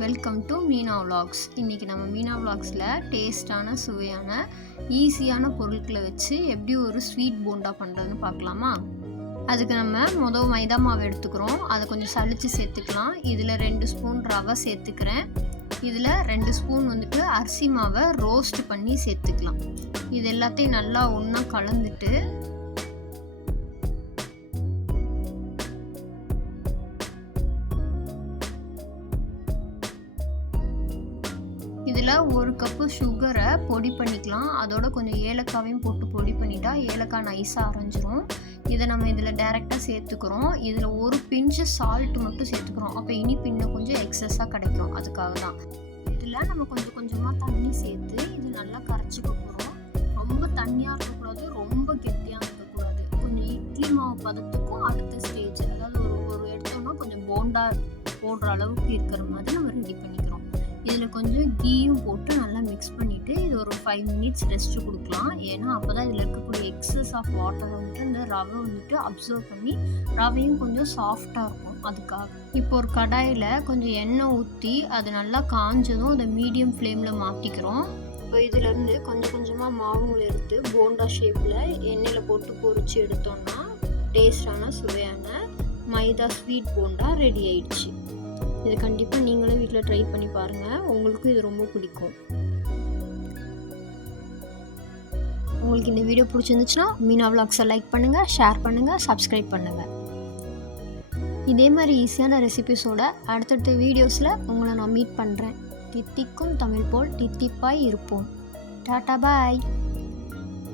Welcome to Meena vlogs. இன்றைக்கி நம்ம மீனா விலாக்ஸில் டேஸ்டான சுவையான ஈஸியான பொருட்களை வச்சு எப்படி ஒரு ஸ்வீட் போண்டா பண்ணுறதுன்னு பார்க்கலாமா? அதுக்கு நம்ம மைதா மாவு எடுத்துக்கிறோம். அதை கொஞ்சம் சளிச்சு சேர்த்துக்கலாம். இதில் 2 ஸ்பூன் ரவை சேர்த்துக்கிறேன். இதில் 2 ஸ்பூன் அரிசி மாவை ரோஸ்ட் பண்ணி சேர்த்துக்கலாம். இது எல்லாத்தையும் நல்லா ஒன்றா கலந்துட்டு இதில் 1 கப்பு சுகரை பொடி பண்ணிக்கலாம். அதோட கொஞ்சம் ஏலக்காவையும் போட்டு பொடி பண்ணிட்டா ஏலக்காய் நைஸாக அரைஞ்சிரும். இதை நம்ம இதில் டைரெக்டாக சேர்த்துக்கிறோம். இதில் ஒரு பிஞ்சு சால்ட் மட்டும் சேர்த்துக்கிறோம். அப்போ இனிப்பு இன்னும் கொஞ்சம் எக்ஸஸாக கிடைக்கும். அதுக்காக தான் இதில் நம்ம கொஞ்சம் கொஞ்சமாக தண்ணி சேர்த்து இது நல்லா கரைச்சிக்க போகிறோம். ரொம்ப தண்ணியாக இருக்கக்கூடாது, ரொம்ப கெட்டியாக இருக்கக்கூடாது. கொஞ்சம் இட்லி மாவு பதத்துக்கும் அடுத்த ஸ்டேஜ், அதாவது ஒரு எடுத்தோம்னா கொஞ்சம் போண்டா போடுற அளவுக்கு இருக்கிற மாதிரி நம்ம ரெடி பண்ணிக்கிறோம். இதில் கொஞ்சம் கீயும் போட்டு நல்லா மிக்ஸ் பண்ணிவிட்டு இது ஒரு 5 மினிட்ஸ் ரெஸ்ட்டு கொடுக்கலாம். ஏன்னா அப்போ தான் இதில் இருக்கக்கூடிய எக்ஸஸ் ஆஃப் வாட்டரை இந்த ரவை அப்சர்வ் பண்ணி ரவையும் கொஞ்சம் சாஃப்டாக இருக்கும். அதுக்காக இப்போ ஒரு கடாயில் கொஞ்சம் எண்ணெய் ஊற்றி அது நல்லா காஞ்சதும் அதை மீடியம் ஃப்ளேமில் மாற்றிக்கிறோம். இப்போ இதிலேருந்து கொஞ்சம் கொஞ்சமாக மாவுங்களை எடுத்து போண்டா ஷேப்பில் எண்ணெயில் போட்டு பொரித்து எடுத்தோம்னா டேஸ்டான சுவையான மைதா ஸ்வீட் போண்டா ரெடி ஆயிடுச்சு. இது கண்டிப்பாக நீங்களும் வீட்டில் ட்ரை பண்ணி பாருங்கள். உங்களுக்கும் இது ரொம்ப பிடிக்கும். உங்களுக்கு இந்த வீடியோ பிடிச்சிருந்துச்சுன்னா மீனா விலாக்ஸை லைக் பண்ணுங்கள், ஷேர் பண்ணுங்கள், சப்ஸ்கிரைப் பண்ணுங்கள். இதே மாதிரி ஈஸியான ரெசிபிஸோட அடுத்தடுத்த வீடியோஸில் உங்களை நான் மீட் பண்ணுறேன். தித்திக்கும் தமிழ் போல் தித்திப்பாய் இருப்போம். டாடா பாய்.